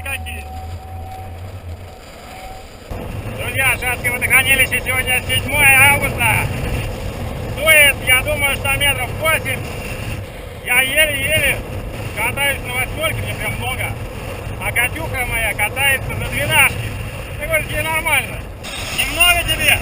Ой, какие! Друзья, шаткое водохранилище сегодня 7 августа. Дует, я думаю, что метров 8. Я еле-еле катаюсь на восьмерке, мне прям много. А Катюха моя катается на 12. Ты говоришь, тебе нормально. Немного тебе.